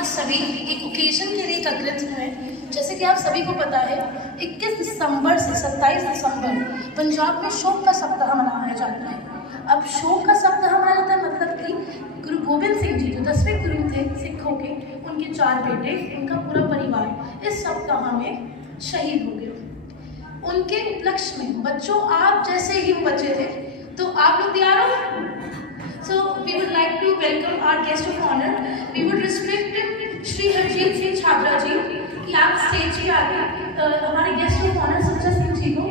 यहाँ सभी एक ओकेजन के लिए एकत्रित हुए। जैसे कि आप सभी को पता है 21 दिसंबर से 27 दिसंबर पंजाब में शोक का सप्ताह मनाया जाता है। अब शोक का सप्ताह मनाया जाता है मतलब कि गुरु गोबिंद सिंह जी जो 10वें गुरु थे सिखों के, उनके 4 बेटे, उनका पूरा परिवार इस सप्ताह में शहीद हो गया। उनके उपलक्ष्य में बच्चों आप जैसे ही बच्चे थे, तो आप लोग तैयार हो? So we would like to welcome our guest of honor. We would respect Shri Harjeet Singh Chhabra जी कि आप स्टेज पे आके हमारे गेस्ट ऑफ ऑनर सच्चा सिंह जी को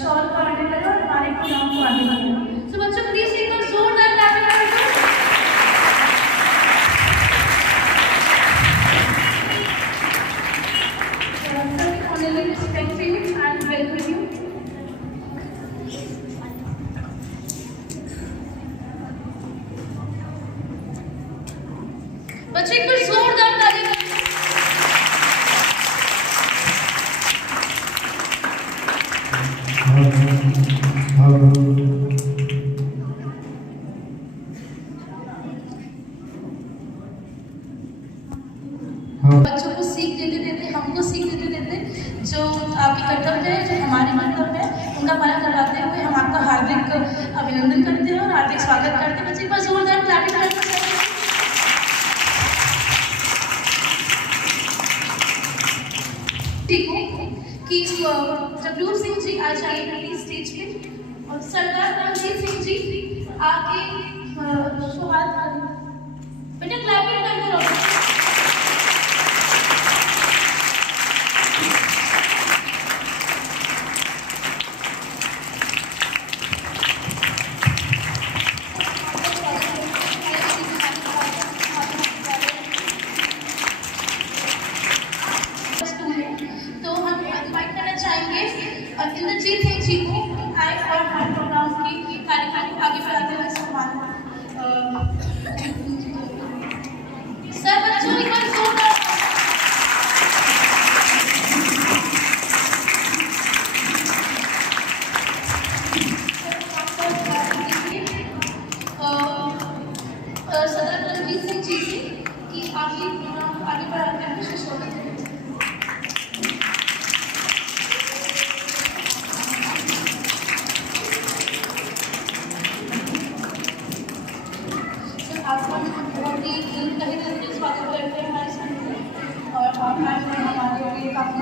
शॉल को आगे करें और हमारे प्रोग्राम को आगे बढ़ाएं। So बच्चों प्लीज एक बार जोरदार ताली बजाएं। Respect you and welcome you. बच्चे एक बार जोरदार ताली बजाएं। बच्चों को सीख देते देते हमको सीख देते देते जो आपकी कर्तव्य है, जो हमारे कर्तव्य है, उनका पालन करवाते हुए हम आपका हार्दिक अभिनंदन करते हैं और हार्दिक स्वागत करते हैं। बच्चे एक बार जोरदार ताली बजाएं। कि जगरूप सिंह जी आ जाइए प्लीज स्टेज पे और सरदार रणजीत सिंह जी आगे शुरुआत करें। बेटा क्लैपिंग करते रहो। इंद्रजीत सिंह जी को आए और हमारे प्रोग्राम की कार्यक्रम को आगे बढ़ाते हुए सम्मान। सर बच्चों एक बार जोरदार। सरदार रणजीत सिंह जी से कि आगे प्रोग्राम को आगे बढ़ाते हुए स्वागत करें। आपको बहुत ही दिल कहीं तरीके स्वागत करते हैं हमारे साथ और आप हमारे लिए काफ़ी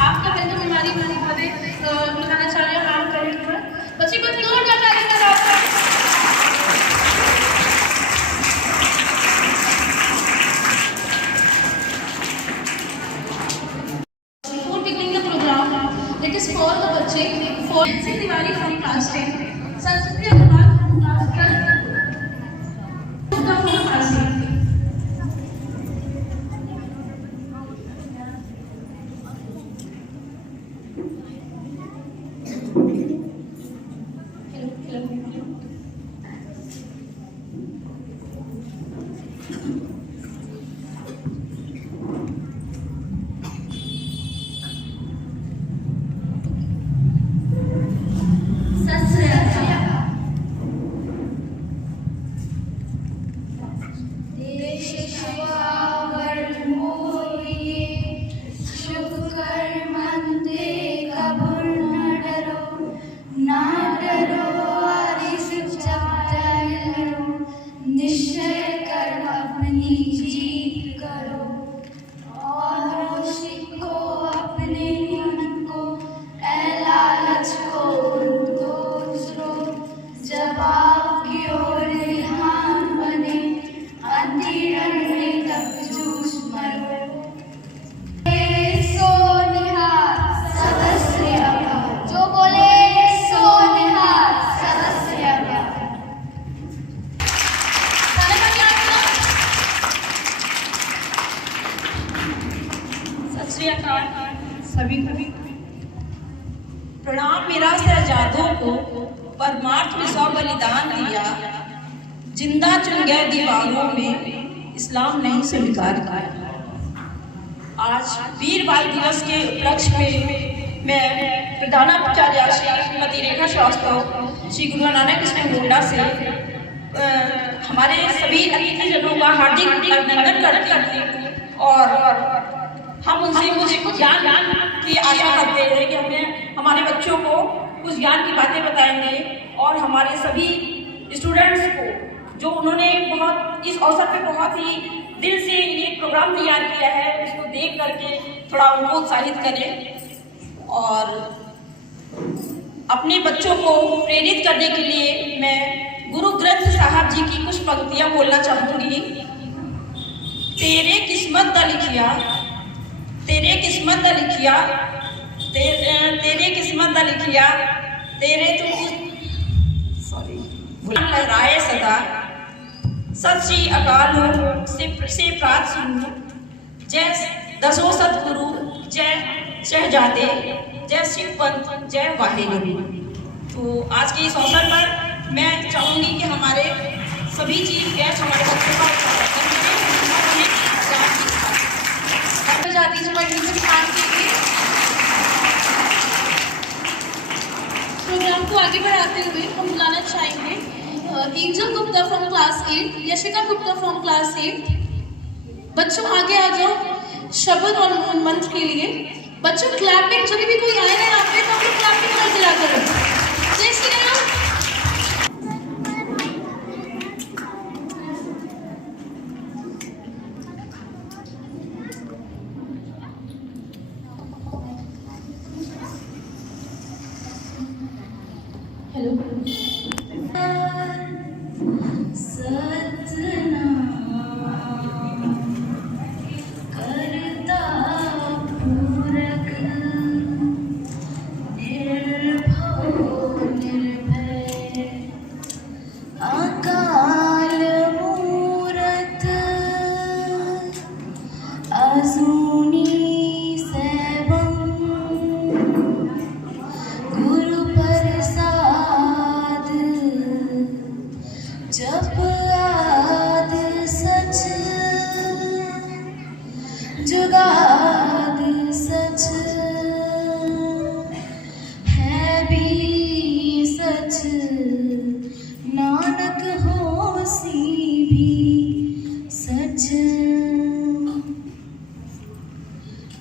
आपका पहले बीमारी बनी भावे लगाना चाह रहे हैं नाम करेंगे बच्चे को जोरदार ताली बजाओ। Before beginning the program, it is for the बच्चे for Tiwari from class 10, Saraswati Agarwal from class 12, from class 8. ना डरो प्रणाम मेरा शहजादों को परमार्थ में सौ बलिदान दिया, जिंदा चुन गए दीवारों में इस्लाम नहीं स्वीकार किया। आज वीर बाल दिवस के उपलक्ष्य में मैं प्रधानाचार्य श्रीमती रेखा श्रीवास्तव श्री गुरु नानक कृष्ण गोंडा से हमारे सभी अतिथिजनों का हार्दिक अभिनंदन करती हूँ और हम उनसे कुछ ज्ञान की आशा करते हैं कि हमें हमारे बच्चों को कुछ ज्ञान की बातें बताएंगे और हमारे सभी स्टूडेंट्स को जो उन्होंने बहुत इस अवसर पे बहुत ही दिल से ये प्रोग्राम तैयार किया है उसको देख करके थोड़ा उनको उत्साहित करें। और अपने बच्चों को प्रेरित करने के लिए मैं गुरु ग्रंथ साहब जी की कुछ पंक्तियाँ बोलना चाहूँगी। तेरे किस्मत दा लिखिया, तेरे किस्मत दा लिखिया, तेरे किस्मत दा लिखिया, तेरे तू सॉरी लहराए सदा, सत श्री अकाल हो से प्राचीन जय दसों सतगुरु, जय शहजादे, जय शिव पंथ, जय वाहेगुरु। तो आज के इस अवसर पर मैं चाहूँगी कि हमारे सभी चीफ गेस्ट हमारे बच्चों का प्रोग्राम को आगे बढ़ाते हुए हम बुलाना चाहेंगे angel Gupta from class 8, Yashika Gupta from class 8। बच्चों आगे आ जाओ शब्द और मूल मंत्र के लिए। बच्चों क्लैपिंग, जब भी कोई आए ना यहाँ पे तो हम लोग क्लैपिंग कर दिया करो। जय श्री राम।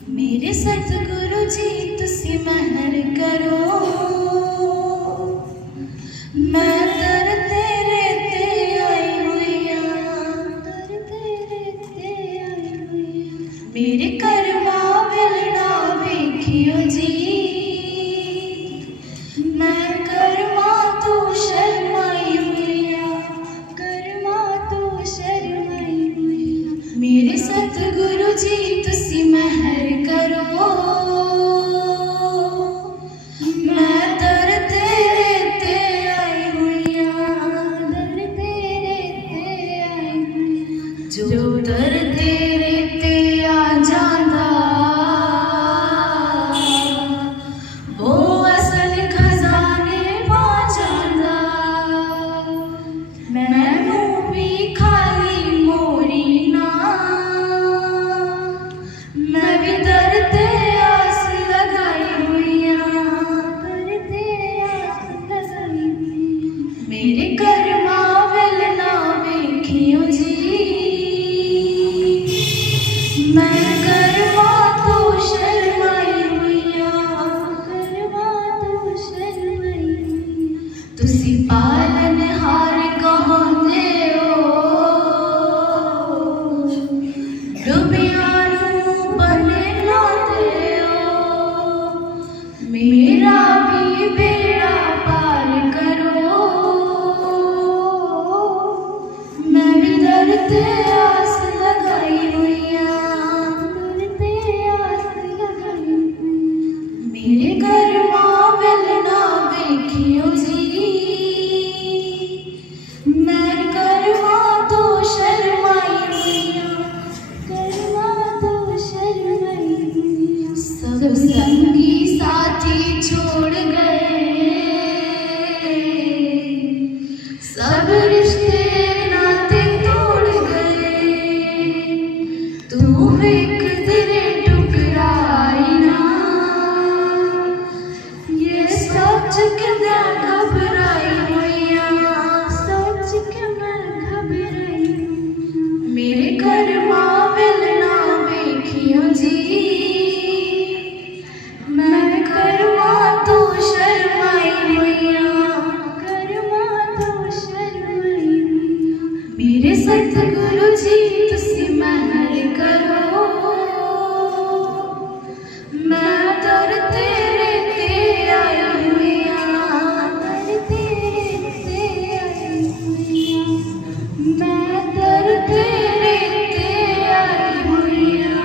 मेरे सतगुरु जी तुसी महर करो, मैं दर तेरे ते आई हुई दर तेरे ते आई हुई। मेरे कर्मा मिलना वेखियो जी, मैं कर्मा तू शर्माई हुई, कर्मा तू शर्माई हुई। मेरे सतगुरु जी तुसी महर करो, मैं दर तेरे ते आई हुई दर तेरे ते आई हुई। जो दर तेरे ते आ जांदा वो असल खजाने पा जांदा। मैनू भी खाली मोरी ना, मैं भी दर ते आस लगाई हुई दर ते आस लगाई हुई। मेरे कर्मा विल ना वेखियो जी, मैं कर्मा तो शर्माई हुई कर्मा तो शर्माई हुई। तुसी पालनहार कहांदे हो, डुबिया मेरा भी बेड़ा पार करो, मैं भी दर ते आस लगाई हुई दर ते आस लगाई हुई। मेरे कर्मा विल ना वेखियो जी, के मैं घबराई हुइयां, सोच के मैं घबराई हुइयां। मेरे घर मां मिलना वेखियो जी, मैं घर मां तो शर्माई हुइयां, घर मां तो शर्माई हुइयां। मेरे सतगुरु जी तुसी महर करो, मैं दर तेरे ते आई हुइयां, दर तेरे ते आई हुइयां, मैं दर तेरे ते आई हुइयां।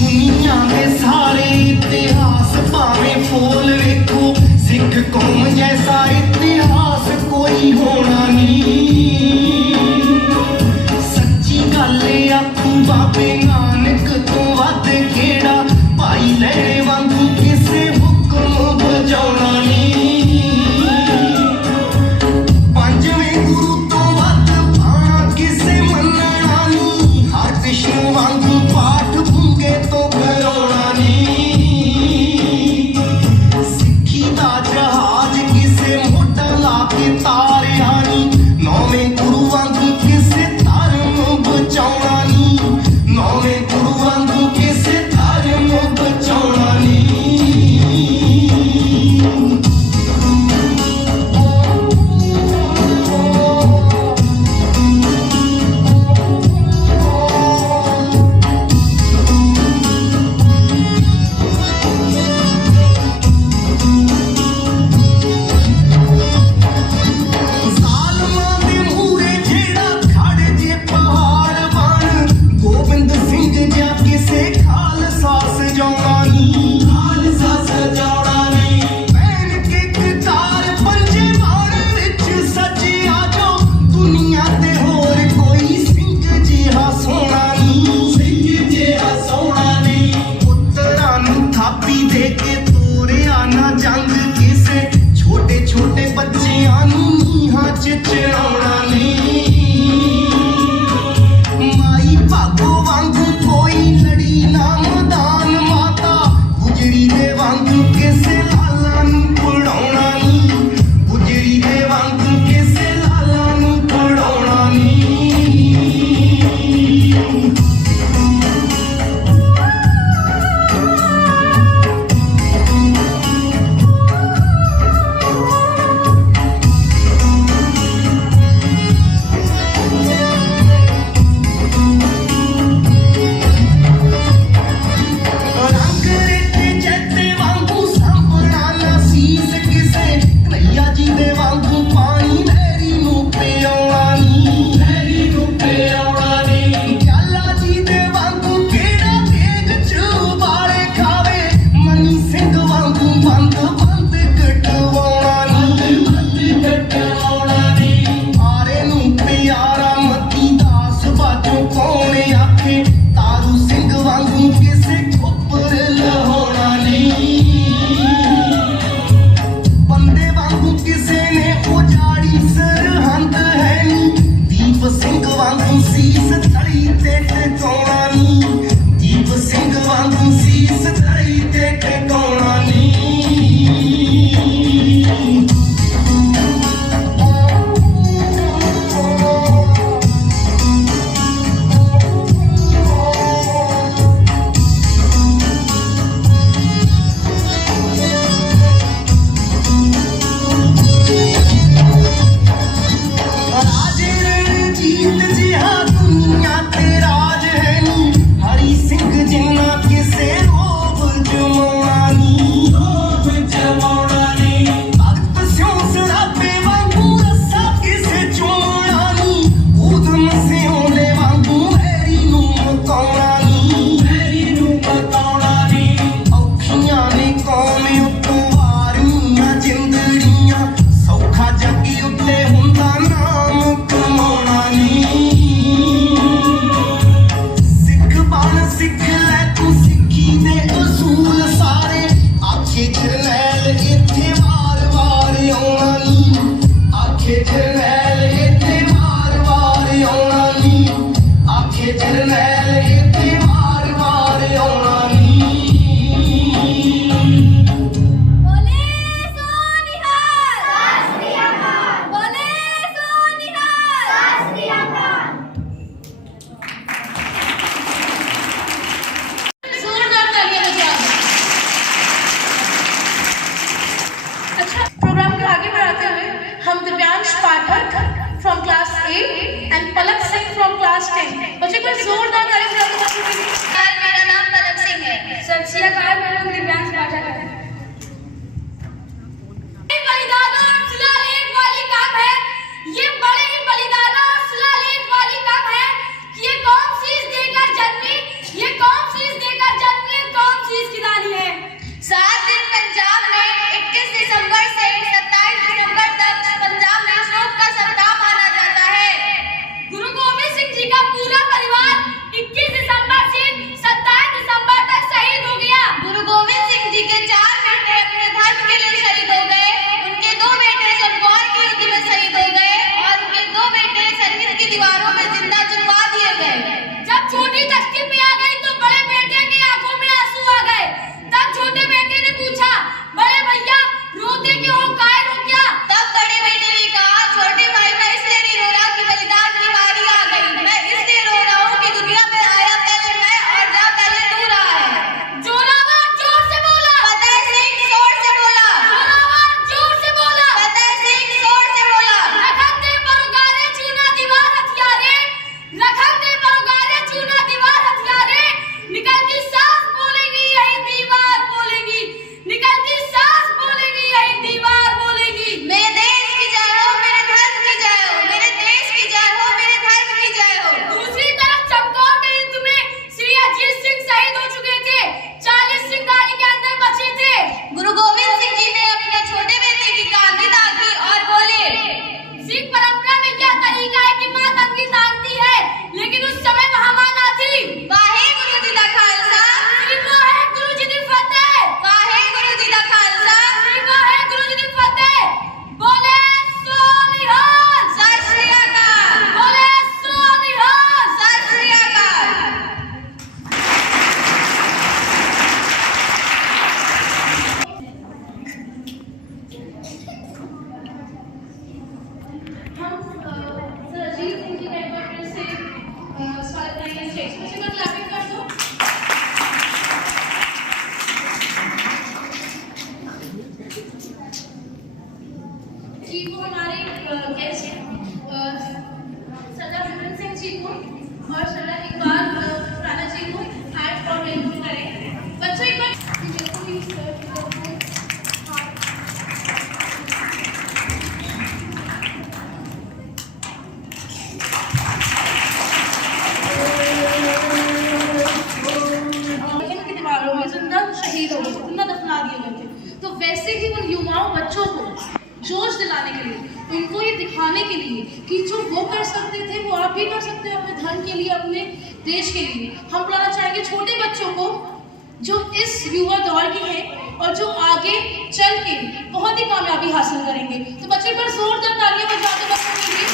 दुनिया में सारे इतिहास भावें फूल वेखो, सिख कौम जैसा इतिहास कोई होना नहीं। सच्ची गल आखू बाबे नानक तो वध केड़ा, भाई लैणे वांगू किसे हुक्म बजाउणा नहीं। पंजवें गुरु तो वध भाणा किसे मन्नणा नहीं, हर कृष्ण वांगू पाठ भुंगे तो कराउणा नहीं। सिੱਖੀ ਦਾ ਜਹਾਜ਼ ਕਿਸੇ ਮੋਢਾ ਲਾ ਕੇ ਤਾਰਿਆ ਨਹੀਂ, ਨੌਵੇਂ ਗੁਰੂ ਵਾਂਗੂ ਕਿਸੇ ਧਰਮ ਬਚਾਉਣਾ ਨਹੀਂ, ਨੌਵੇਂ ਗੁਰੂ ਮੁਕਾਉਣਾ ਨੀ ਵੈਰੀ ਨੂੰ ਬਤਾਉਣਾ ਨੀ ਔਖੀਆਂ ਨੇ ਕੌਮ ਉੱਤੋਂ ਵਾਰੀਆਂ ਜਿੰਦੜੀਆਂ ਸੌਖਾ ਜੱਗੀ ਉੱਤੇ ਹੁੰਦਾ ਨਾਮ ਕਮਾਉਣਾ ਨੀ ਸਿੱਖ ਬਣ ਸਿੱਖ ਲੈ ਤੂੰ ਸਿੱਖੀ ਦੇ ਅਸੂਲ ਸਾਰੇ ਆਖੇ ਜਰਨੈਲ ਇੱਥੇ ਵਾਰ-ਵਾਰ ਆਉਣਾ ਨੀ ਆਖੇ ਜਰਨੈਲ ਇੱਥੇ ਵਾਰ-ਵਾਰ ਆਉਣਾ ਨੀ ਆਖੇ ਜਰਨੈਲ ਇੱਥੇ ਵਾਰ-ਵਾਰ ਆਉਣਾ ਨੀ बोले सोनिहाल शास्त्रीयकाल बोले सोनिहाल शास्त्रीयकाल जोरदार तालियां बजाओ। अच्छा, प्रोग्राम को आगे बढ़ाते हुए हम Divyansh Pathak from class 8 and Palak Singh from class 10 बच्चे को जोरदार तालियां बजाते हैं। मेरा नाम पलक सिंह है। सत श्री अकाल, मेरा नाम दिव्यांश पाठक है। बलिदानों और शिलालेख वाली काम है, ये बड़े ही बलिदानों और शिलालेख वाली काम है कि ये कौन शीश देकर जन्मी, ये कौन शीश देकर जन्मी, कौन शीश गिरानी है। 7 दिन पंजाब में 21 दिसंबर से 27 दिसंबर तक पंजाब में शोक का सप्ताह माना जाता है। गुरु गोविंद सिंह जी का पूरा परिवार 21 दिसंबर से 27 दिसंबर तक शहीद हो गया। गुरु गोविंद सिंह जी के 4 बेटे अपने धर्म के लिए शहीद हो गए। उनके 2 बेटे चमकौर के युद्ध में शहीद हो गए और उनके 2 बेटे सर्किट की दीवारों में जिंदा चुनवा दिए गए। जब छोटी तख्ती पे आ गई तो बड़े बेटे की आंखों में आंसू आ गए। तब छोटे बेटे ने पूछा, बड़े भैया रोते क्यों हो, काहे रो क्या? तब बड़े बेटे ने कहा, छोटे भाई मैं इसलिए नहीं रो रहा कि बलिदान की बारी आ गई, मैं इसलिए रो रहा हूँ कि दुनिया में आया पहले मैं और जा पहले तू रहा है। जोरावर जोर से बोला, फतेह सिंह जोर से बोला, जोरावर जोर से बोला, फतेह सिंह जोर से बोला। रखते पर उगारे चूना दीवार हथियारे, रखते पर उगारे चूना दीवार हथियारे, निकलती सांस बोलेगी यही दीवार बोलेगी, निकलती सांस बोलेगी यही दीवार बोलेगी। मेरे देश की जय हो, मेरे धर्म की जय हो, मेरे देश की जय हो, मेरे धर्म की जय हो। दूसरी तरफ चमकौर के युद्ध में श्री अजीत सिंह शहीद हो चुके थे, 40 चिंगारी के अंदर बचे थे। गुरु गोविंद सिंह जी ने अपने छोटे बेटे की कांधी ताकी और बोले, सिख परंपरा में क्या तरीका है कि मां तंगी ताकती है, लेकिन उस समय वहां मां ना थी। वाहे गुरु जी दा खालसा, श्री वाहे गुरु जी दी फतेह, वाहे गुरु जी दा खालसा, श्री वाहे गुरु जी दी फतेह। बोले सोनिहाल सत श्री अकाल, बोले सोनिहाल सत श्री अकाल। हम सर अजीत सिंह जी का एक बार फिर से स्वागत करेंगे स्टेज पर। बच्चे को क्लैपिंग कर दो। कि वो हमारे गेस्ट सरदार विपिन सिंह जी को और सरदार इकबाल राणा जी को हार्ट और वेलकम करें। बच्चों एक बार की दीवारों में जिंदा शहीद हो गए, जिंदा दफना दिए गए थे। तो वैसे ही उन युवाओं बच्चों को जोश दिलाने के लिए, उनको ये दिखाने के लिए कि जो वो कर सकते थे वो आप भी कर सकते हो अपने धर्म के लिए, अपने देश के लिए। हम बुलाना चाहेंगे छोटे बच्चों को जो इस युवा दौर के हैं और जो आगे चल के बहुत ही कामयाबी हासिल करेंगे। तो बच्चे पर जोरदार तालियां बजाते बच्चों के लिए।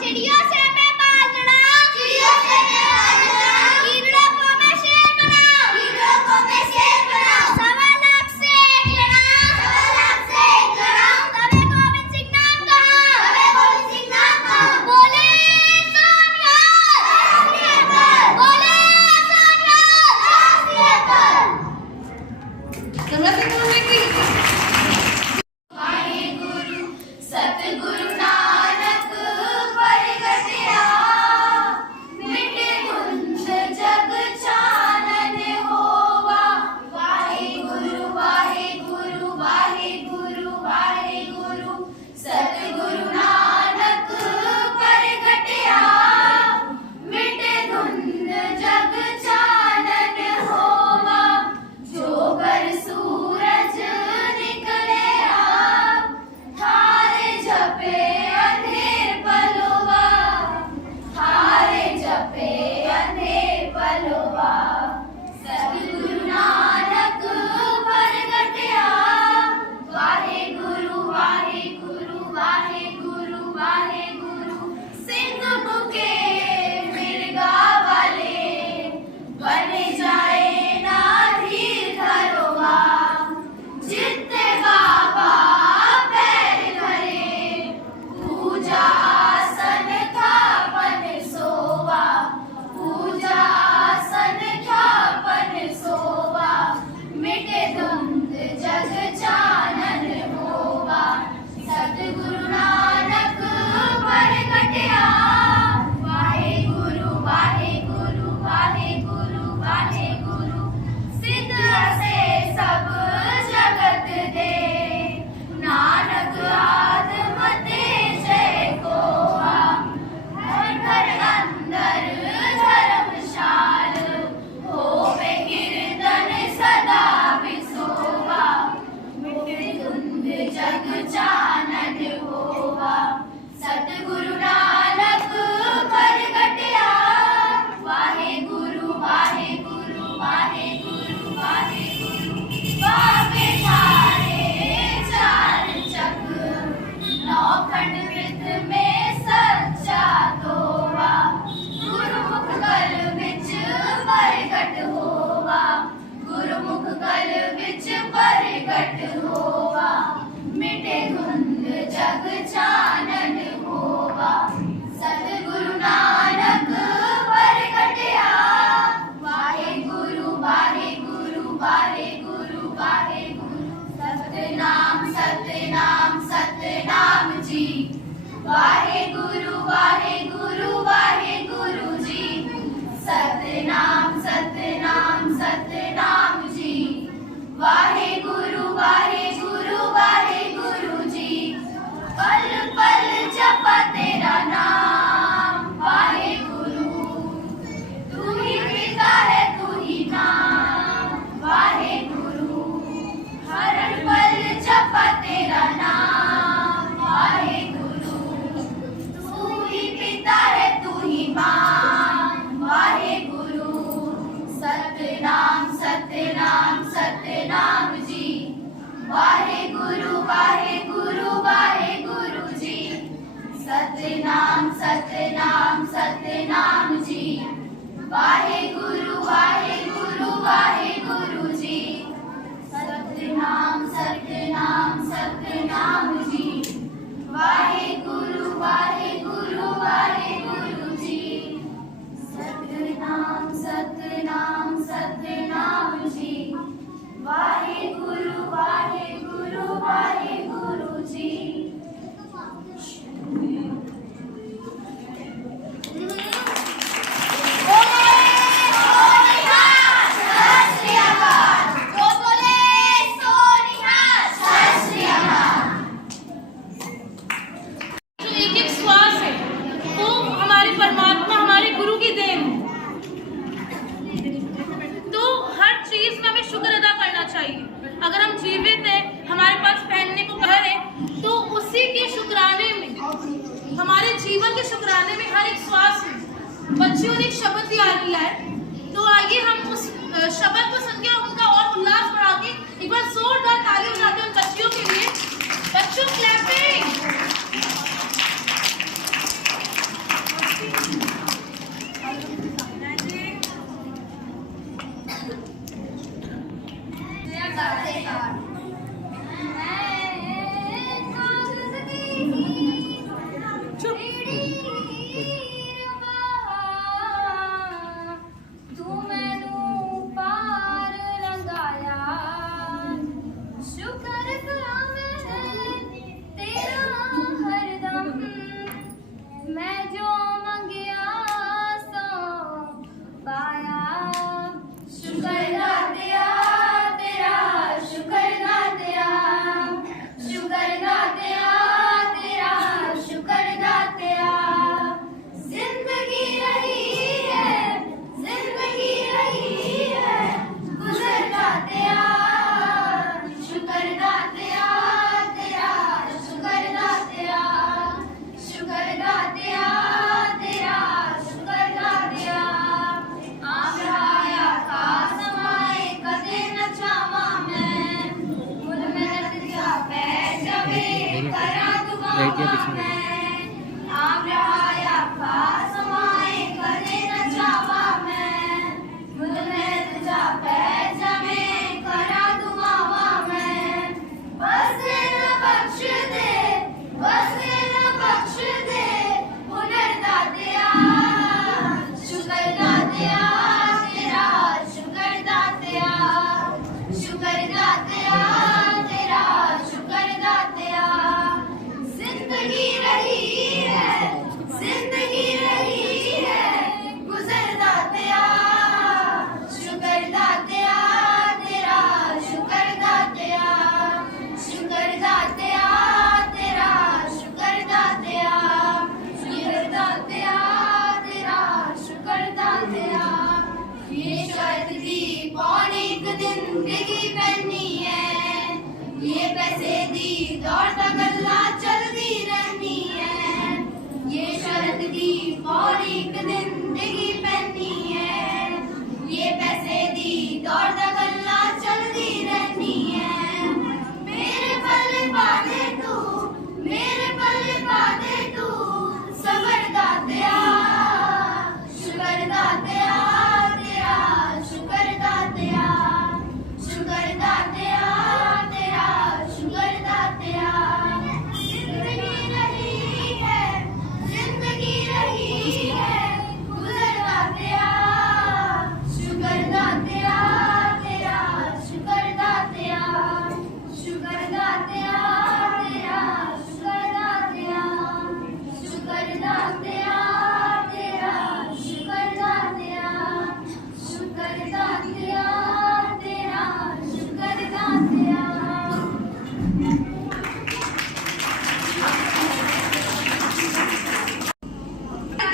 चिड़ियों से मैं बाल लड़ाऊं, चिड़ियों से मैं बाल लड़ाऊं। नमस्ते की वाहेगुरु सतगुरु नानक प्रगटिया मिटे धुंध जग चानन होवा वाहेगुरु वाहेगुरु वाहेगुरु वाहेगुरु सतगुरु नानक प्रगटिया मिटे धुंध जग चानन होवा जो कर सूरज निकले आप थारे जपे अंधेर पलोवा थारे जपे अंधेर पलोवा सतगुरु नानक प्रगटिया वाहेगुरु वाहेगुरु वाहेगुरु वाहेगुरु सिंह मुके मिर्गा वाले बने जाए ना धीर धरोवा जितने बाबा पैर धरे पूजा आसन थापन सोवा पूजा आसन थापन सोवा मिटे धुंध जग चानन होवा सतगुरु नानक प्रगटिया वाहेगुरु वाहेगुरु वाहेगुरु वाहेगुरु सिद्ध से सब जगत दे नानक आत्म जय कोवा हर घर अंदर धर्मशाल होवे कीर्तन सदा बिसोवा मिटे धुंध जग चानन होवा सतगुरु नानक प्रगटिया वाहेगुरु वाहेगुरु वाहेगुरु वाहेगुरु बाबे थारे चार चक्र नौखंड वृत्त में सच्चा तोवा गुरुमुख कल विच प्रगट होवा गुरुमुख कल विच प्रगट होवा मिटे धुंध जग चानन होवा सतगुरु नानक प्रगटिया वाहेगुरु वाहेगुरु वाहेगुरु वाहेगुरु सतनाम सतनाम सतनाम जी वाहेगुरु वाहेगुरु वाहेगुरु जी सतनाम सतनाम सतनाम जी वाहेगुरु वाहेगुरु वाहेगुरु जी पल पल जपा तेरा नाम वाहेगुरु तू ही पिता है तू ही नाम वाहेगुरु हर पल जपा तेरा नाम वाहेगुरु तू ही पिता है तू ही मां वाहेगुरु सतनाम सतनाम सतनाम जी वाहेगुरु वाहेगुरु वाहेगुरु जी सतनाम सतनाम सतनाम जी वाहेगुरु वाहेगुरु वाहेगुरु जी सतनाम सतनाम सतनाम जी वाहेगुरु वाहेगुरु वाहेगुरु जी सतनाम सतनाम सतनाम जी वाहेगुरु वाहेगुरु वाहेगुरु जी एक एक श्वास है वो हमारे परमात्मा हमारे गुरु की देन है। तो हर चीज में हमें शुक्र अदा करना चाहिए। अगर हम जीवित हैं, हमारे पास पहनने को घर है, तो उसी के शुक्राने में, हमारे जीवन के शुक्राने में हर एक श्वास है। बच्चियों ने एक शब्द तैयार किया है, तो आइए हम उस शब्द को सुन के उनका और उल्लास बढ़ा के एक बार जोरदार ताली बजाते हैं उन बच्चियों के लिए। बच्चों क्लैपिंग।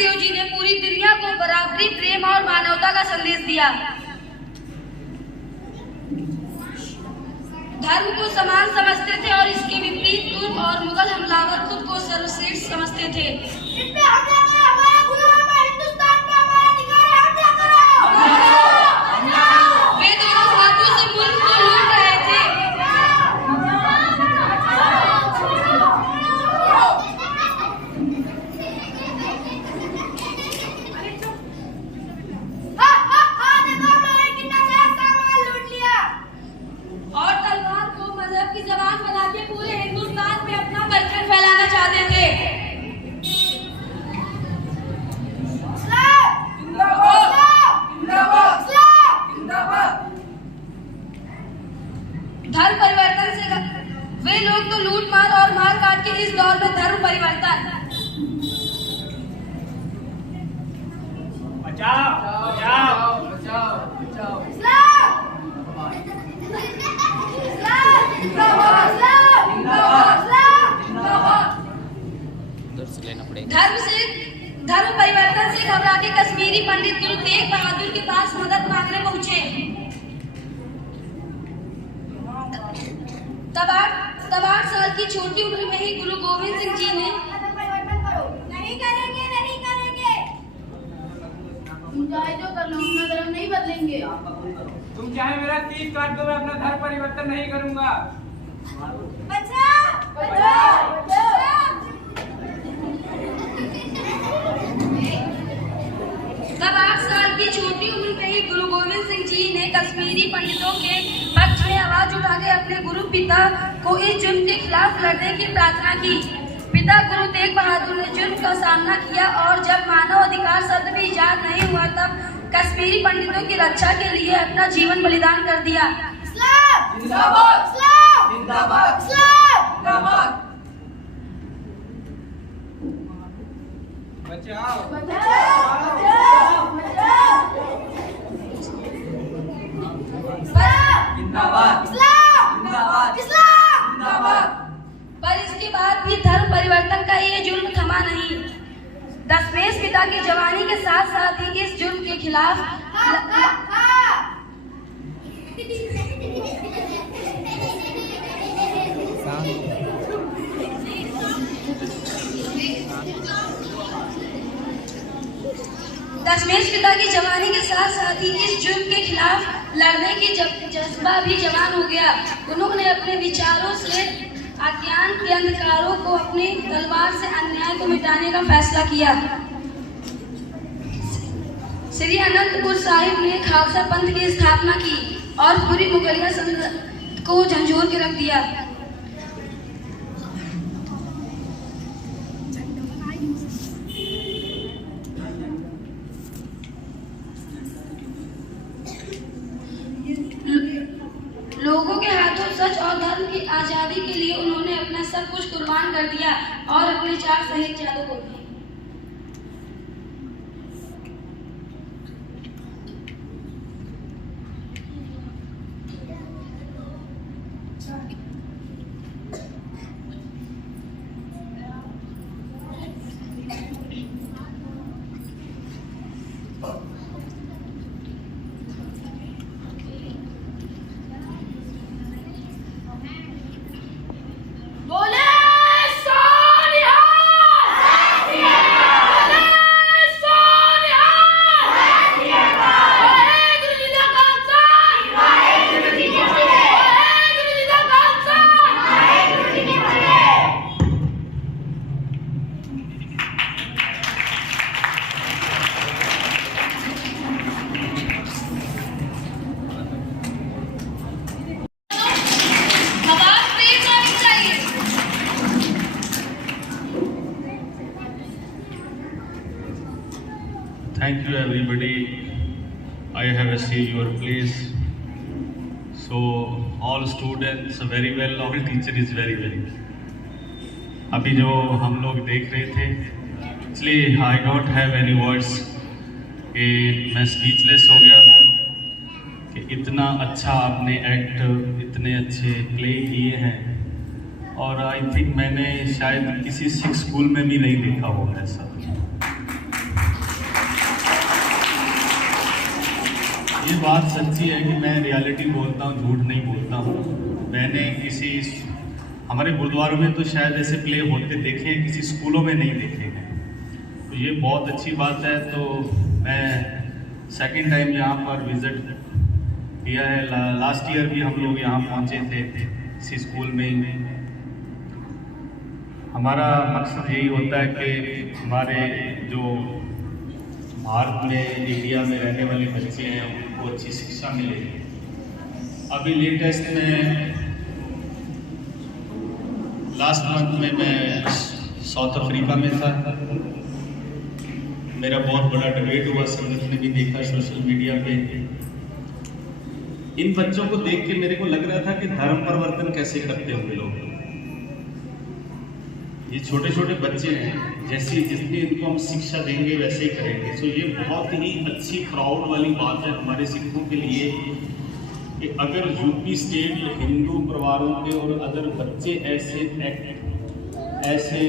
देव जी ने पूरी दुनिया को बराबरी, प्रेम और मानवता का संदेश दिया। धर्म को समान समझते थे और इसके विपरीत तुर्क और मुगल हमलावर खुद को सर्वश्रेष्ठ समझते थे। वे दोनों हाथों से मुल्क को लूट रहे थे। और तलवार को मजहब की जबान बना के पूरे हिंदुस्तान में अपना कल्चर फैलाना चाहते थे। धर्म परिवर्तन से वे लोग तो लूट मार और मार काट के इस दौर में धर्म परिवर्तन। बचाओ बचाओ बचाओ बचाओ। धर्म परिवर्तन से घबरा के कश्मीरी पंडित गुरु तेग बहादुर के पास मदद मांगने पहुंचे। तब 8 साल की छोटी उम्र में ही गुरु गोविंद सिंह जी ने नहीं करेंगे। तुम चाहे जो कर लो, अपना धर्म नहीं बदलेंगे। तुम चाहे मेरा 30 काट दो, मैं अपना धर्म परिवर्तन नहीं करूंगा। तब 8 साल की छोटी उम्र में ही गुरु गोविंद सिंह जी ने कश्मीरी पंडितों के पक्ष में आवाज उठा के अपने गुरु पिता को इस जुर्म के खिलाफ लड़ने की प्रार्थना की। पिता गुरु तेग बहादुर ने जुर्म का सामना किया और जब मानव अधिकार शब्द भी इजाद नहीं हुआ तब कश्मीरी पंडितों की रक्षा के लिए अपना जीवन बलिदान कर दिया। पर इसके बाद भी धर्म परिवर्तन का ये जुर्म थमा नहीं। दशमेश पिता की जवानी के साथ साथ ही इस जुर्म के खिलाफ इस जुर्म के खिलाफ लड़ने की जज्बा भी जवान हो गया। उन्होंने अपने विचारों से अज्ञान के अंधकारों को अपनी तलवार से अन्याय को मिटाने का फैसला किया। श्री अनंतपुर साहिब ने खालसा पंथ की स्थापना की और पूरी मुगलिया सल्तनत को झंझोर के रख दिया। लोगों के हाथों सच और धर्म की आजादी के लिए उन्होंने अपना सब कुछ कुर्बान कर दिया और अपने 4 शहीदजादों को भी। Thank you everybody. I have received your place. So all students very well, all teacher is very well. अभी जो हम लोग देख रहे थे, इसलिए I don't have any words कि मैं स्पीचलेस हो गया हूँ कि इतना अच्छा आपने एक्ट, इतने अच्छे प्ले किए हैं और आई थिंक मैंने शायद किसी सिक्स स्कूल में भी नहीं देखा होगा ऐसा। ये बात सच्ची है कि मैं रियलिटी बोलता हूँ, झूठ नहीं बोलता हूँ। मैंने किसी हमारे गुरुद्वारों में तो शायद ऐसे प्ले होते देखे हैं, किसी स्कूलों में नहीं देखे हैं, तो ये बहुत अच्छी बात है। तो मैं सेकंड टाइम यहाँ पर विज़िट किया है। लास्ट ईयर भी हम लोग यहाँ पहुँचे थे इसी स्कूल में ही। हमारा मकसद यही होता है कि हमारे जो भारत में, इंडिया में रहने वाले बच्चे हैं उनको अच्छी शिक्षा मिले। अभी लेटेस्ट में लास्ट मंथ में मैं साउथ अफ्रीका में था। मेरा बहुत बड़ा डिबेट हुआ, संगत ने भी देखा सोशल मीडिया पे। इन बच्चों को देख के मेरे को लग रहा था कि धर्म परिवर्तन कैसे करते होंगे लोग। ये छोटे छोटे बच्चे हैं, जैसी जितनी इनको हम शिक्षा देंगे वैसे ही करेंगे। तो ये बहुत ही अच्छी प्राउड वाली बात है हमारे सिखों के लिए कि अगर यूपी स्टेट हिंदू परिवारों के और अदर बच्चे ऐसे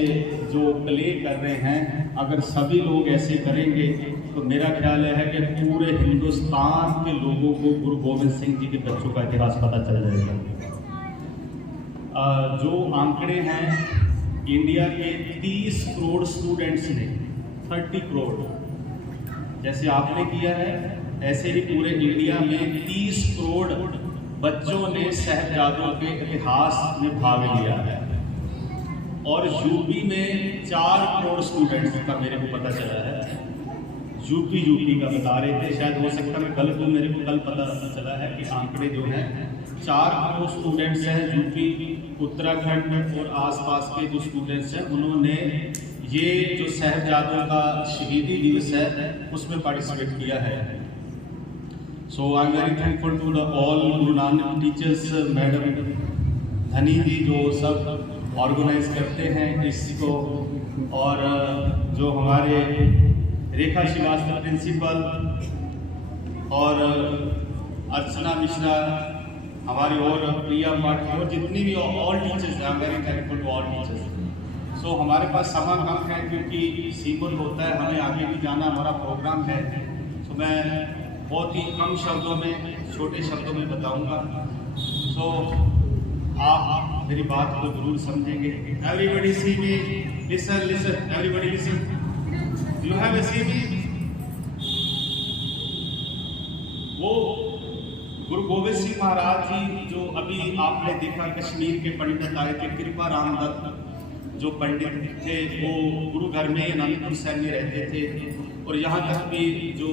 जो प्ले कर रहे हैं, अगर सभी लोग ऐसे करेंगे तो मेरा ख्याल है कि पूरे हिंदुस्तान के लोगों को गुरु गोविंद सिंह जी के बच्चों का इतिहास पता चल जाएगा। जो आंकड़े हैं, इंडिया के 30 करोड़ स्टूडेंट्स ने 30 करोड़ जैसे आपने किया है, ऐसे ही पूरे इंडिया में 30 करोड़ बच्चों ने साहिबजादों के इतिहास में भाग लिया है। और यूपी में 4 करोड़ स्टूडेंट्स का मेरे को पता चला है। यूपी का बता रहे थे, शायद हो सकता है गलत हो, मेरे को कल पता चला है कि आंकड़े जो हैं 4 करोड़ स्टूडेंट्स हैं यूपी, उत्तराखंड और आसपास के जो स्टूडेंट्स हैं उन्होंने ये जो साहिबजादों का शहीदी दिवस है उसमें पार्टिसिपेट किया है। So I am very thankful to the all Guru Nanak teachers, madam धनी जी जो सब ऑर्गेनाइज करते हैं इसको, और जो हमारे रेखा श्रीवास्तव प्रिंसिपल और अर्चना मिश्रा हमारे, और प्रिया पाठक और जितनी भी ऑल टीचर्स हैं, I am very thankful to all teachers. So हमारे पास समय कम है क्योंकि सीक्वेंस होता है, हमें आगे भी जाना, हमारा प्रोग्राम है। तो मैं बहुत ही कम शब्दों में, छोटे शब्दों में बताऊंगा। सो आप मेरी बात को जरूर समझेंगे। Everybody see me, listen listen, everybody listen, you have a see me. वो गुरु गोविंद सिंह महाराज जी जो अभी आपने देखा कश्मीर के पंडित आए थे, कृपा राम दत्त जो पंडित थे वो गुरु घर में अनंतपुर साहब में रहते थे। और यहाँ तक भी जो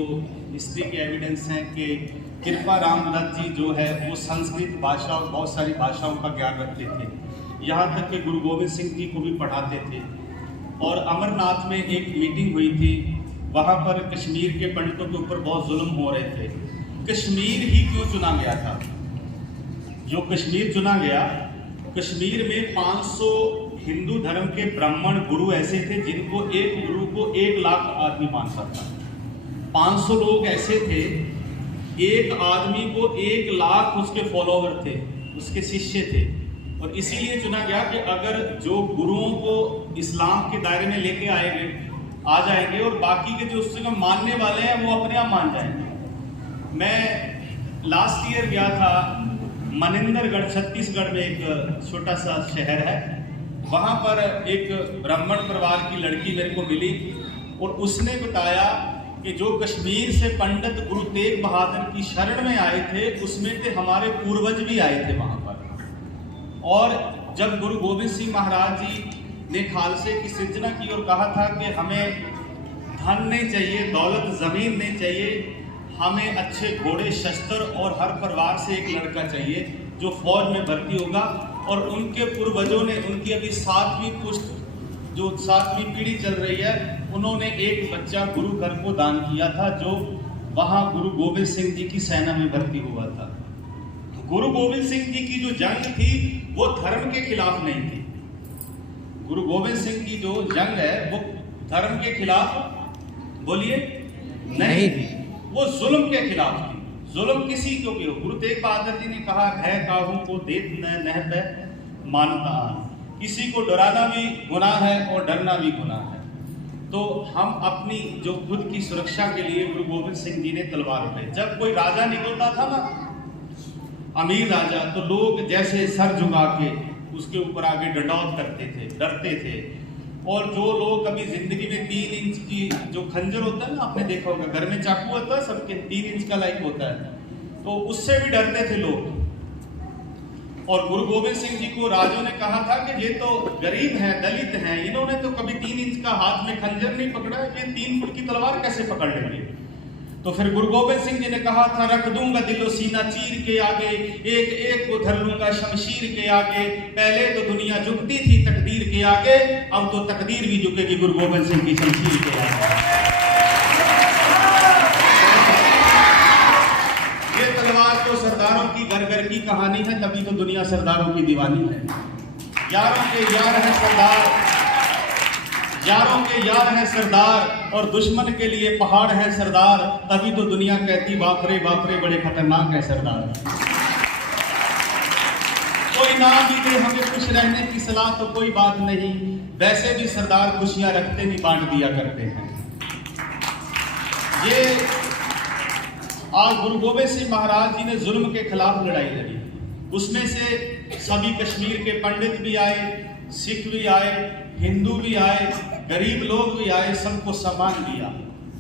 हिस्ट्री के एविडेंस हैं कि कृपा राम दत्त जी जो है वो संस्कृत भाषा और बहुत सारी भाषाओं का ज्ञान रखते थे, यहाँ तक कि गुरु गोविंद सिंह जी को भी पढ़ाते थे। और अमरनाथ में एक मीटिंग हुई थी, वहाँ पर कश्मीर के पंडितों के ऊपर बहुत जुल्म हो रहे थे। कश्मीर ही क्यों चुना गया था? जो कश्मीर चुना गया, कश्मीर में 500 हिंदू धर्म के ब्राह्मण गुरु ऐसे थे जिनको एक गुरु को 1 लाख आदमी मानता था। 500 लोग ऐसे थे, एक आदमी को 1 लाख उसके फॉलोवर थे, उसके शिष्य थे। और इसीलिए चुना गया कि अगर जो गुरुओं को इस्लाम के दायरे में लेके आ जाएंगे और बाकी के जो उससे मानने वाले हैं वो अपने आप मान जाएंगे। मैं लास्ट ईयर गया था मनिंदरगढ़, छत्तीसगढ़ में एक छोटा सा शहर है, वहाँ पर एक ब्राह्मण परिवार की लड़की मेरे को मिली और उसने बताया कि जो कश्मीर से पंडित गुरु तेग बहादुर की शरण में आए थे उसमें थे हमारे पूर्वज भी आए थे वहाँ पर। और जब गुरु गोविंद सिंह महाराज जी ने खालसे की सृजना की और कहा था कि हमें धन नहीं चाहिए, दौलत ज़मीन नहीं चाहिए, हमें अच्छे घोड़े शस्त्र और हर परिवार से एक लड़का चाहिए जो फौज में भर्ती होगा। और उनके पूर्वजों ने, उनकी अभी 7वीं पुश्त जो 7वीं पीढ़ी चल रही है, उन्होंने एक बच्चा गुरु घर को दान किया था जो वहाँ गुरु गोविंद सिंह जी की सेना में भर्ती हुआ था। गुरु गोविंद सिंह जी की जो जंग थी वो धर्म के खिलाफ नहीं थी। गुरु गोविंद सिंह की जो जंग है वो धर्म के खिलाफ, बोलिए, नहीं थी, वो जुल्म के खिलाफ थी। जुल्म किसी को भी हो। गुरु तेग बहादुर जी ने कहा, भय काहू को देत न पे मानता, किसी को डराना भी गुनाह है और डरना भी गुनाह है। तो हम अपनी जो खुद की सुरक्षा के लिए गुरु गोविंद सिंह जी ने तलवार उठाई। जब कोई राजा निकलता था ना, अमीर राजा, तो लोग जैसे सर झुका के उसके ऊपर आगे डंडौत करते थे, डरते थे। और जो लोग कभी जिंदगी में 3 इंच की जो खंजर होता है ना, आपने देखा होगा घर में चाकू होता है सबके, 3 इंच का लाइक होता है, तो उससे भी डरते थे लोग। और गुरु गोविंद सिंह जी को राजों ने कहा था कि ये तो गरीब हैं, दलित हैं, इन्होंने तो कभी 3 इंच का हाथ में खंजर नहीं पकड़ा, ये 3 फुट की तलवार कैसे पकड़ लेंगे। तो फिर गुरु गोविंद सिंह जी ने कहा था, रख दूंगा दिलो सीना चीर के आगे, एक एक को धर लूंगा शमशीर के आगे। पहले तो दुनिया झुकती थी तकदीर के आगे, अब तो तकदीर भी झुकेगी गुरु गोविंद सिंह की शमशीर के आगे। ये तलवार तो सरदारों की घर घर की कहानी है, तभी तो दुनिया सरदारों की दीवानी है। यारों के यार है सरदार, यारों के यार है सरदार, और दुश्मन के लिए पहाड़ है सरदार, तभी तो दुनिया कहती बापरे बापरे बड़े खतरनाक है सरदार। कोई ना भी दे हमें खुश रहने की सलाह तो कोई बात नहीं, वैसे भी सरदार खुशियां रखते नहीं बांट दिया करते हैं। ये आज गुरु गोविंद सिंह महाराज जी ने जुल्म के खिलाफ लड़ाई लड़ी, उसमें से सभी कश्मीर के पंडित भी आए, सिख भी आए, हिंदू भी आए, गरीब लोग भी आए, सबको सम्मान दिया।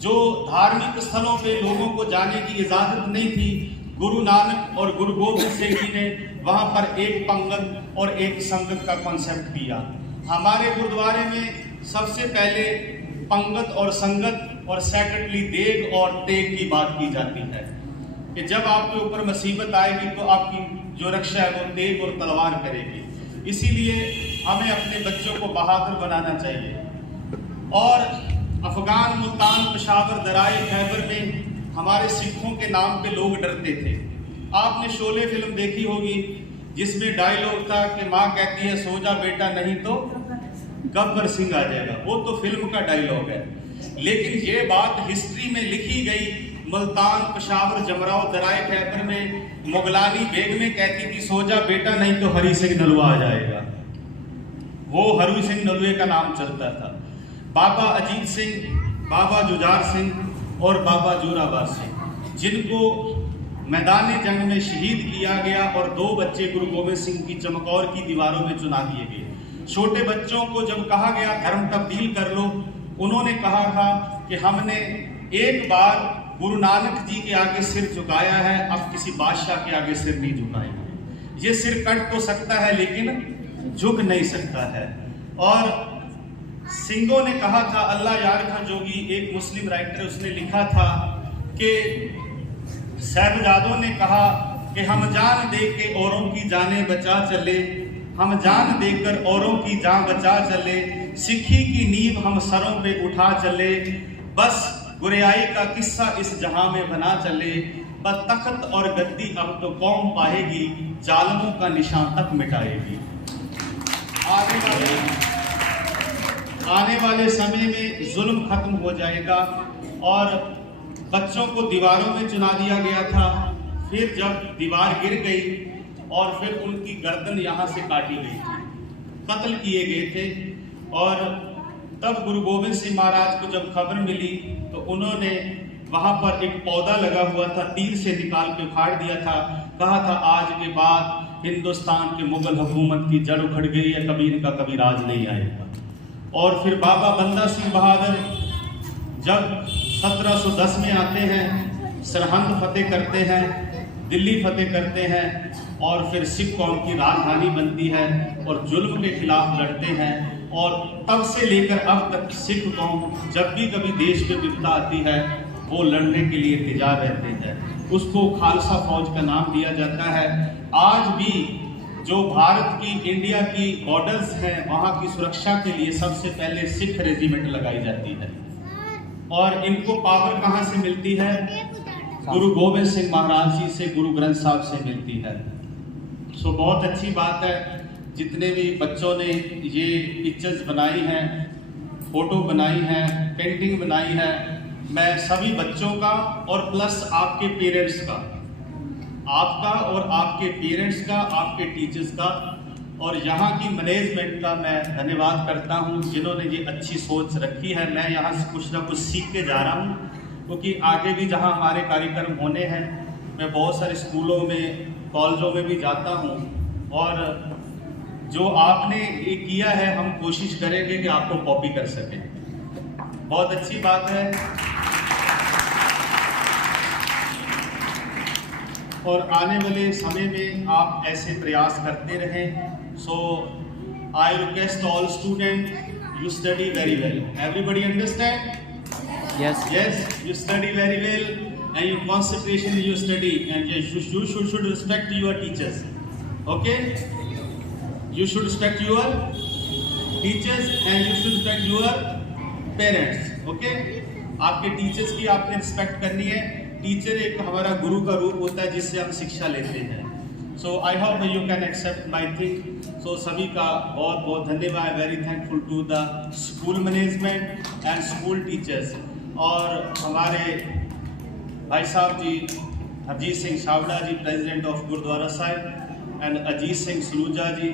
जो धार्मिक स्थलों पे लोगों को जाने की इजाजत नहीं थी, गुरु नानक और गुरु गोविंद सिंह जी ने वहाँ पर एक पंगत और एक संगत का कॉन्सेप्ट दिया। हमारे गुरुद्वारे में सबसे पहले पंगत और संगत और सेकेंडली देग और तेग की बात की जाती है कि जब आपके ऊपर मुसीबत आएगी तो आपकी जो रक्षा है वो तेग और तलवार करेगी। इसीलिए हमें अपने बच्चों को बहादुर बनाना चाहिए। और अफगान, मुल्तान, पेशावर, दराई, खैबर में हमारे सिखों के नाम पे लोग डरते थे। आपने शोले फिल्म देखी होगी जिसमें डायलॉग था कि माँ कहती है सो जा बेटा नहीं तो गब्बर सिंह आ जाएगा। वो तो फिल्म का डायलॉग है, लेकिन ये बात हिस्ट्री में लिखी गई। मुल्तान, पेशावर, जमराव, दराई, खैबर में मुगलानी बेगमें कहती थी सो जा बेटा नहीं तो हरी सिंह नलवा आ जाएगा। वो हरी सिंह नलवे का नाम चलता था। बाबा अजीत सिंह, बाबा जुझार सिंह और बाबा जोरावर सिंह, जिनको मैदान जंग में शहीद किया गया, और 2 बच्चे गुरु गोविंद सिंह की चमकौर की दीवारों में चुना दिए गए। छोटे बच्चों को जब कहा गया धर्म तब्दील कर लो, उन्होंने कहा था कि हमने एक बार गुरु नानक जी के आगे सिर झुकाया है, अब किसी बादशाह के आगे सिर नहीं झुकाएंगे। ये सिर कट तो सकता है लेकिन झुक नहीं सकता है। और सिंगों ने कहा था, अल्लाह यार खां जोगी एक मुस्लिम राइटर, उसने लिखा था कि साहिबजादों ने कहा कि हम जान दे के औरों की जानें बचा चले, हम जान देकर औरों की जान बचा चले, सिक्खी की नींव हम सरों पे उठा चले, बस गुरियाई का किस्सा इस जहां में बना चले, बस तख्त और गद्दी अब तो कौम पाएगी, जालिमों का निशान तक मिटाएगी। आने वाले समय में जुल्म खत्म हो जाएगा। और बच्चों को दीवारों में चुना दिया गया था, फिर जब दीवार गिर गई और फिर उनकी गर्दन यहाँ से काटी गई, कत्ल किए गए थे। और तब गुरु गोविंद सिंह महाराज को जब खबर मिली तो उन्होंने वहाँ पर एक पौधा लगा हुआ था, तीर से निकाल के उखाड़ दिया था, कहा था आज के बाद हिंदुस्तान के मुगल हुकूमत की जड़ उखड़ गई है, कभी इनका कभी राज नहीं आएगा। और फिर बाबा बंदा सिंह बहादुर जब 1710 में आते हैं, सरहंद फतेह करते हैं, दिल्ली फतेह करते हैं और फिर सिख कौम की राजधानी बनती है और जुल्म के खिलाफ लड़ते हैं। और तब से लेकर अब तक सिख कौम जब भी कभी देश में विपदा आती है वो लड़ने के लिए तैयार रहते हैं। उसको खालसा फौज का नाम दिया जाता है। आज भी जो भारत की इंडिया की बॉर्डर्स हैं वहाँ की सुरक्षा के लिए सबसे पहले सिख रेजिमेंट लगाई जाती है। और इनको पावर कहाँ से मिलती है? गुरु गोविंद सिंह महाराज जी से, गुरु ग्रंथ साहब से मिलती है। सो बहुत अच्छी बात है, जितने भी बच्चों ने ये पिक्चर्स बनाई हैं, फोटो बनाई हैं, पेंटिंग बनाई है, मैं सभी बच्चों का और प्लस आपके पेरेंट्स का, आपका और आपके पेरेंट्स का, आपके टीचर्स का और यहाँ की मैनेजमेंट का मैं धन्यवाद करता हूँ जिन्होंने ये अच्छी सोच रखी है। मैं यहाँ से कुछ ना कुछ सीख के जा रहा हूँ, क्योंकि आगे भी जहाँ हमारे कार्यक्रम होने हैं, मैं बहुत सारे स्कूलों में, कॉलेजों में भी जाता हूँ और जो आपने ये किया है हम कोशिश करेंगे कि आपको कॉपी कर सकें। बहुत अच्छी बात है। और आने वाले समय में आप ऐसे प्रयास करते रहें। So I request all student you study very well. Everybody understand? Yes, you study very well and your concentration in your study, and you should respect your teachers. Okay? You should respect your teachers and you should respect your parents. Okay? आपके teachers की आपने respect करनी है। Teacher एक हमारा गुरु का रूप होता है जिससे हम शिक्षा लेते हैं। So I hope you can accept my thing. So सभी का बहुत बहुत धन्यवाद। Very thankful to the school management and school teachers. और हमारे भाई साहब जी हरजीत सिंह छावड़ा ji, president of Gurdwara Sahib, and Ajeet Singh Saluja ji,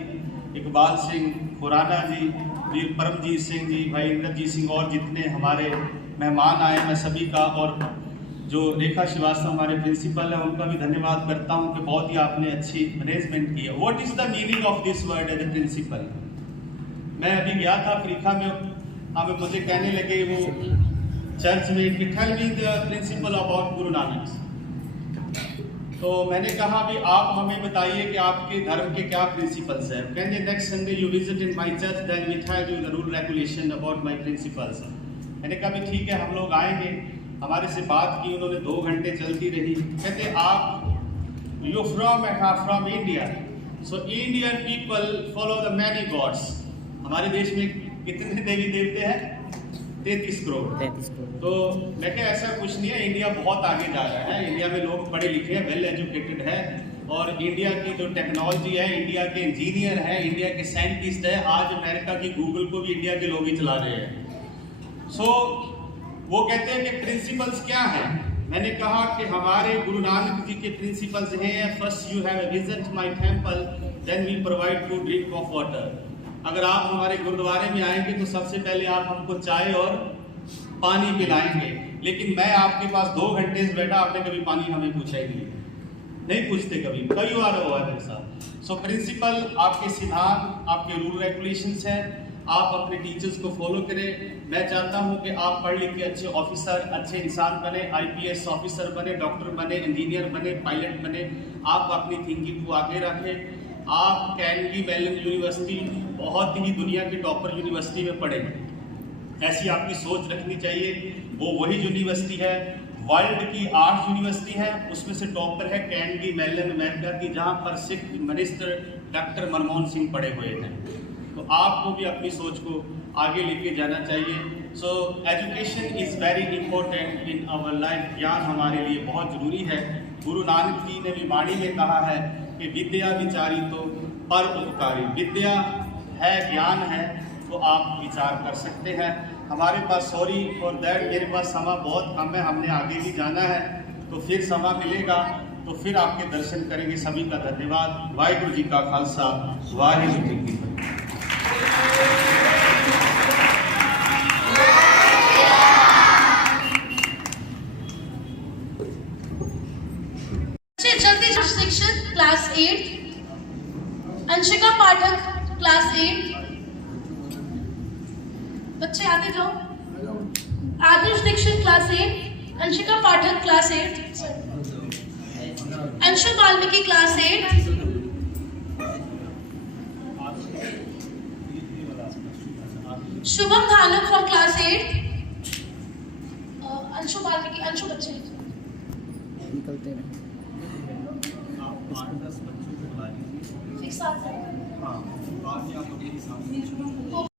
Iqbal Singh Khurana ji, Veer Paramjeet Singh ji, भाई इंद्रजीत सिंह और जितने हमारे मेहमान आए, मैं सभी का, और जो रेखा श्रीवास्तव हमारे प्रिंसिपल हैं उनका भी धन्यवाद करता हूं कि बहुत ही आपने अच्छी मैनेजमेंट की है। What is the meaning of this word as a principle? मैं अभी गया था अफ्रीका में, हमें मुझे कहने लगे वो चर्च में कि tell me the principle about Guru Nanak. तो मैंने कहा भी आप हमें बताइए कि आपके धर्म के क्या प्रिंसिपल्स हैं। कहते next Sunday you visit in my church then we tell you the rule regulation about my principles. मैंने कहा भी ठीक है, हम लोग आएंगे। हमारे से बात की उन्होंने, 2 घंटे चलती रही। कहते आप you from India, so Indian people follow the many gods. हमारे देश में कितने देवी देवते हैं? 33 करोड़। तो मैं क्या, ऐसा कुछ नहीं है, इंडिया बहुत आगे जा रहा है। इंडिया में लोग पढ़े लिखे हैं, वेल एजुकेटेड है, और इंडिया की जो टेक्नोलॉजी है, इंडिया के इंजीनियर हैं, इंडिया के साइंटिस्ट हैं। आज अमेरिका की गूगल को भी इंडिया के लोग ही चला रहे हैं। सो वो कहते हैं कि प्रिंसिपल्स क्या हैं। मैंने कहा कि हमारे गुरु नानक जी के प्रिंसिपल्स हैं, first you have visit my temple then we provide to drink of water. अगर आप हमारे गुरुद्वारे में आएंगे तो सबसे पहले आप हमको चाय और पानी पिलाएंगे, लेकिन मैं आपके पास 2 घंटे से बैठा, आपने कभी पानी हमें पूछा ही नहीं पूछते कभी, कई बार हुआ है मेरे साथ। सो प्रिंसिपल आपके सिद्धांत, आपके रूल रेगुलेशंस हैं, आप अपने टीचर्स को फॉलो करें। मैं चाहता हूं कि आप पढ़ लिख के अच्छे ऑफिसर, अच्छे इंसान बने, आईपीएस ऑफिसर बने, डॉक्टर बने, इंजीनियर बने, पायलट बने। आप अपनी थिंकिंग को आगे रखें। आप कैनगी मेलन यूनिवर्सिटी बहुत ही दुनिया की टॉपर यूनिवर्सिटी में पढ़ें, ऐसी आपकी सोच रखनी चाहिए। वो वही यूनिवर्सिटी है, वर्ल्ड की 8 यूनिवर्सिटी है, उसमें से टॉपर है कैनगी मेलन अमेरिका की, जहाँ पर सिख मिनिस्टर डॉक्टर मनमोहन सिंह पढ़े हुए हैं। तो आपको भी अपनी सोच को आगे लेके जाना चाहिए। So education is very important in our life. ज्ञान हमारे लिए बहुत ज़रूरी है। गुरु नानक जी ने भी वाणी में कहा है कि विद्या विचारी तो पर उपकारी। विद्या है, ज्ञान है, तो आप विचार कर सकते हैं। हमारे पास सॉरी फॉर दैट, मेरे पास समय बहुत कम है, हमने आगे भी जाना है, तो फिर समय मिलेगा तो फिर आपके दर्शन करेंगे। सभी का धन्यवाद। वाहिगुरु जी का खालसा, वाहिगुरु जी की फतेह। जल्दी section class 8, Anshika Pathak class 8। बच्चे आगे जाओ। Adarsh Dixit class 8, Anshika Pathak class 8, Anshu Valmiki class 8, Shubham Dhanuk from class 8, Anshu Valmiki, Anshu बच्चे निकलते रहे। आप 8-10 बच्चों को बुला लीजिए। एक साथ हाँ, बाद में आप अपने हिसाब से